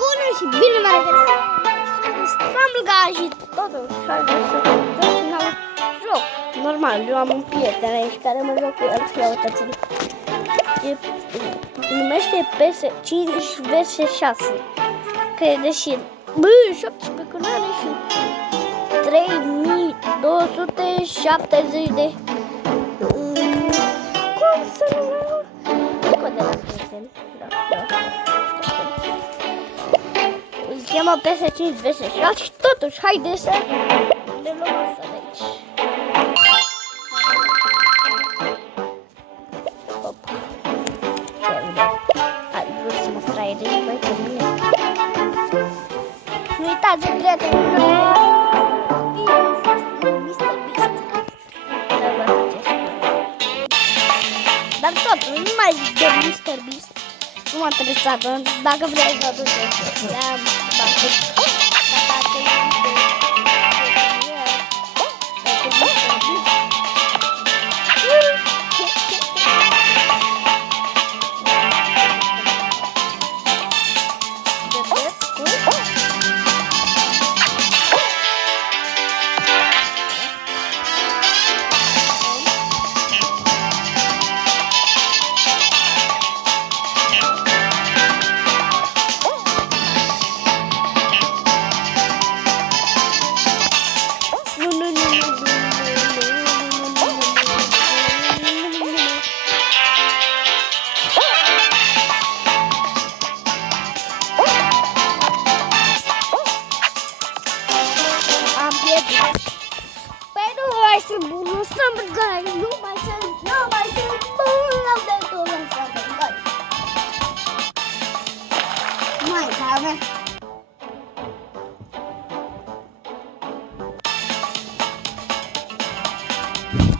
Bună și bine m-am regăsit! Am rugat și totuși, haideți să trecem la un joc. Normal, eu am un prieten aici care mă joc cu el. Ia uitați-l. Se numește PS5 vs 6. Crede și 17 canale și 3270 de... Cum să nu mă... de la prieten. Se cheamă PS5 vs 6 și totuși, haide să ne luăm asta de aici. Hop. Hai, vreau să mă traiere, băi, pe mine. Nu uitați, prietenii, Mr. Beast. Dar totuși, nu mai zic de Mr. Beast. Nu m-a interesat, dacă vrei să aduceți.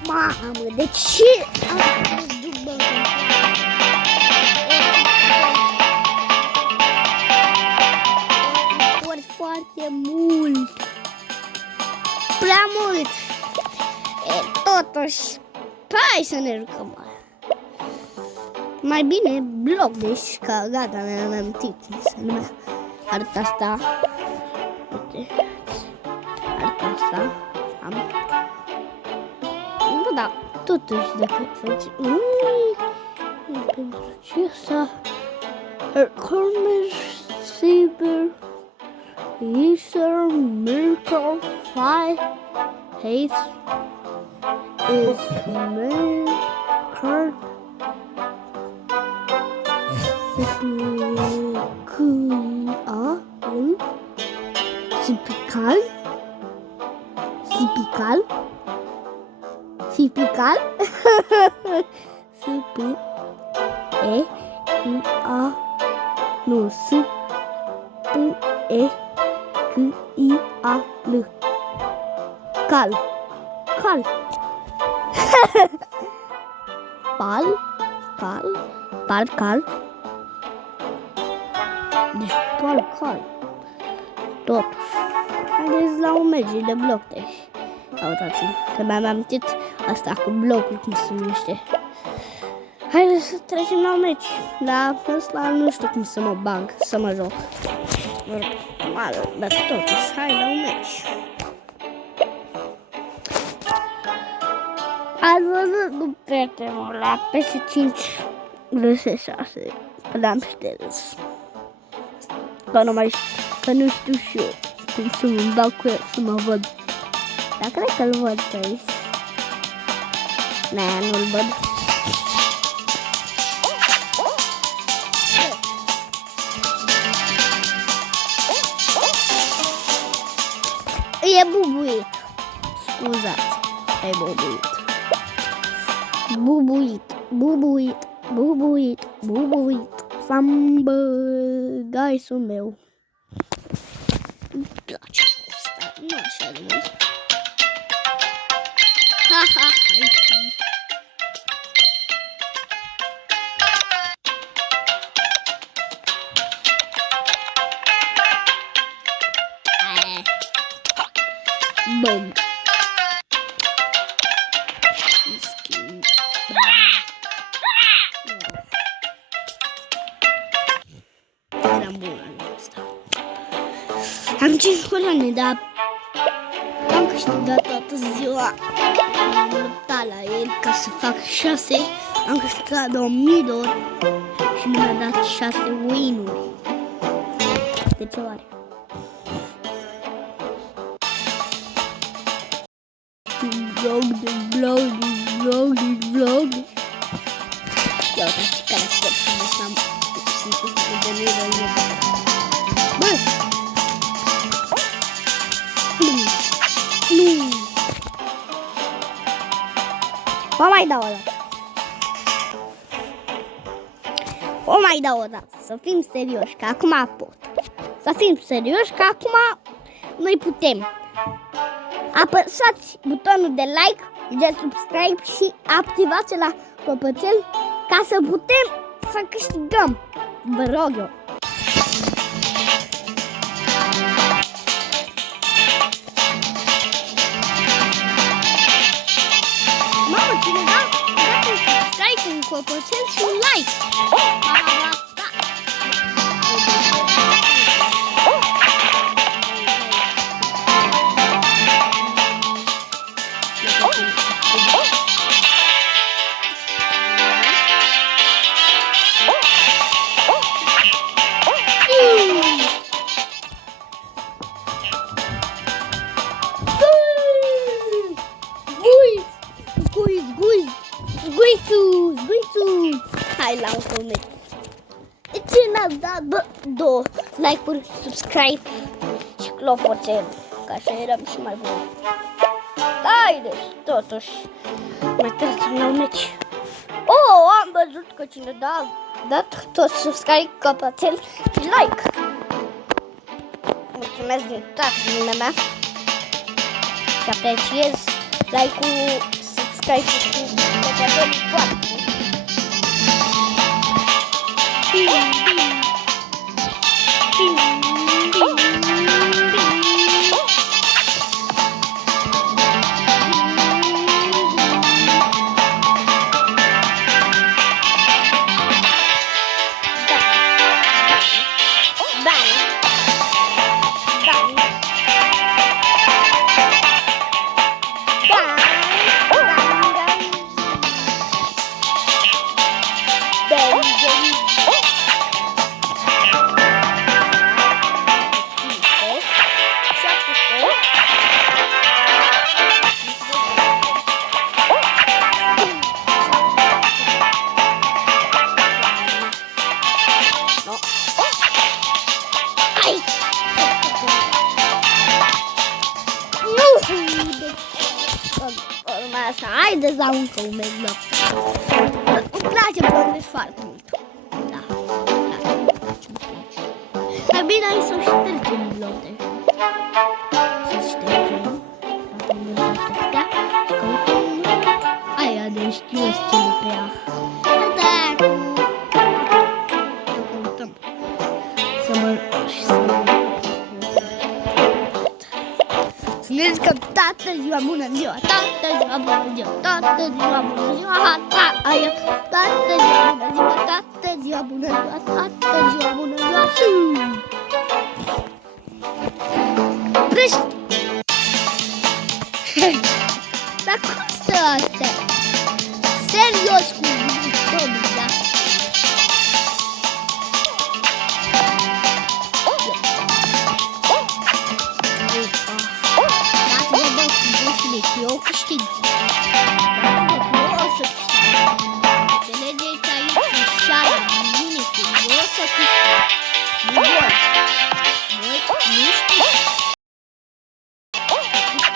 Mamă, de ce am dubă? Foarte mult. Prea mult. Totuși, hai să ne jucăm. Mai bine bloc, deci că gata, mi-am amintit. Să numea arta asta. Uite. Arta asta. Am. Da, totuși, dacă faci... pentru ce asta? Corner, Saber, User, Miracle, Fire, Haste, is Miracle, Sipical, Sipical, Sipical, Sup, E, A, nu, Sup, E, C, I, A, L, Cal, Cal, Pal, Cal, Pal, Cal, deci Pal, Cal, totuși, haideți la un merge de bloc, deci. Uitați-mi, că mi-am amintit asta cu blocul, cum se numește. Haideți să trecem la un meci. Dar ăsta nu știu cum să mă bag, să mă joc. Normal, dar totuși, hai la un meci. Ați văzut, nu prietenul, la PS5 vs 6, că l-am șters. Că nu știu și eu cum să mă bag cu el, să mă văd. Dar cred că-l văd pe aici. Ne, nu-l văd. E bubuit. Scuzați. E bubuit. Bubuit. Bubuit. Bubuit. Bubuit. Sambă. Gaisul meu. Îmi place asta. Nu așa de mult. Ha, ha, hai. Bum. Era bună asta. Am 5 coloane, dar am câștigat toată ziua. Am luptat la el ca să fac 6. Am câștigat 2000 de ori și nu mi-a dat 6 win-uri. De ce oare? Vlog. Ia uitați ce caracter frumos am. Sunt pus de mine. Bă! Nu! O mai dau o dată. O mai dau o dată. Să fim serioși, că acum pot. Să fim serioși, că acum noi putem. Apăsați butonul de like, de subscribe și activați la clopoțel ca să putem să câștigăm. Vă rog eu. Mamă, cineva dați un subscribe, un clopoțel și un like. Sguițu! Hai la un coment. De ce n-ați dat două like-uri, subscribe și clopoțel? Ca așa eram și mai bun. Haideți, totuși, mai trebuie la un meci. Oh, am văzut că cineva a dat tot subscribe, clopoțel și like. Mulțumesc din toată lumea mea și apreciez like-ul, subscribe și clopoțel foarte mult. Haideți la un coment bloc. Îmi place progres foarte mult. Da. Dar bine, aici să ștergem bloc. Să ștergem. Aia de știu ce nu pe ea. Să mă... Să ne zicăm toată ziua, bună ziua, toată ziua, bună ziua, toată ziua, bună ziua, aia, toată ziua, bună ziua, toată ziua, bună ziua, toată ziua, bună ziua, Dar cum stă astea? Serios cu butonul, da? Eu câștig. Eu o să câștig. Înțelegeți aici șara mine că eu o să câștig. Nu voi. Voi nu știți.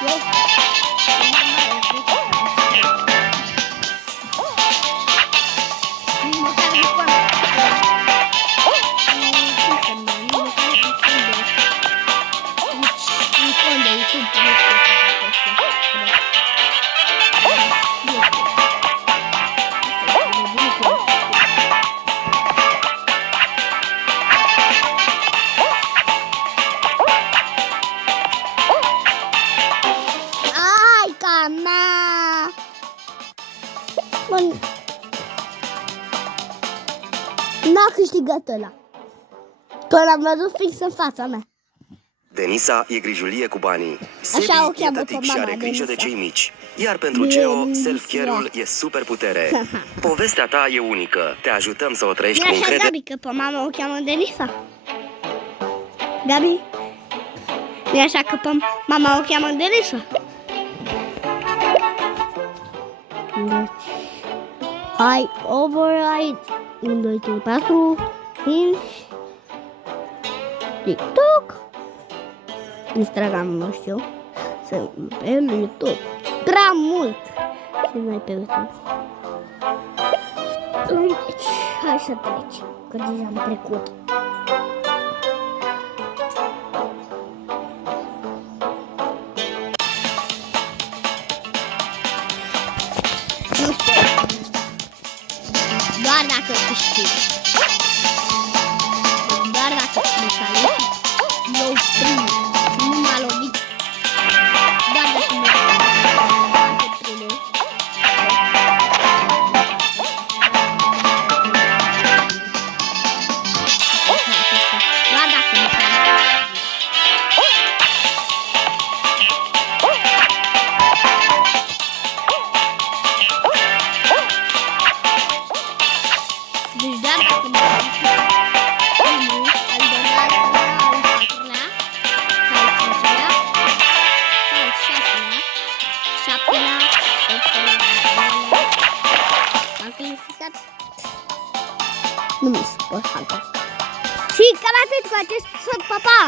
Eu. N-a câștigat ăla. Că l-am văzut fix în fața mea. Denisa e grijulie cu banii. Sebi o e cheamă tătic pe și mama, are grijă de Denisa. cei mici. Iar pentru Geo, self-care-ul e super putere. Povestea ta e unică. Te ajutăm să o trăiești cu Nu-i așa, încredere. Gabi, că pe mama o cheamă Denisa? Gabi? Nu-i așa că pe mama o cheamă Denisa? Deci, hai, override. 1, 2, 3, 4, 5. TikTok. Instagram, nu știu. Sunt pe YouTube. Prea mult. Și noi pe YouTube. Deci, hai să trecem, că deja am trecut. Nu știu. Doar dacă câștigi. Doar dacă mă calific, eu primul. Nu m-a lovit. Doar dacă mă calific primul. Doar dacă mă calific. Deci doar dacă mă calific primul, al doilea, al patrulea, al cincilea, al șaselea, șaptelea, optelea, am calificat. Nu mi se pot salta. Și cam atât cu acest episod, pa, pa!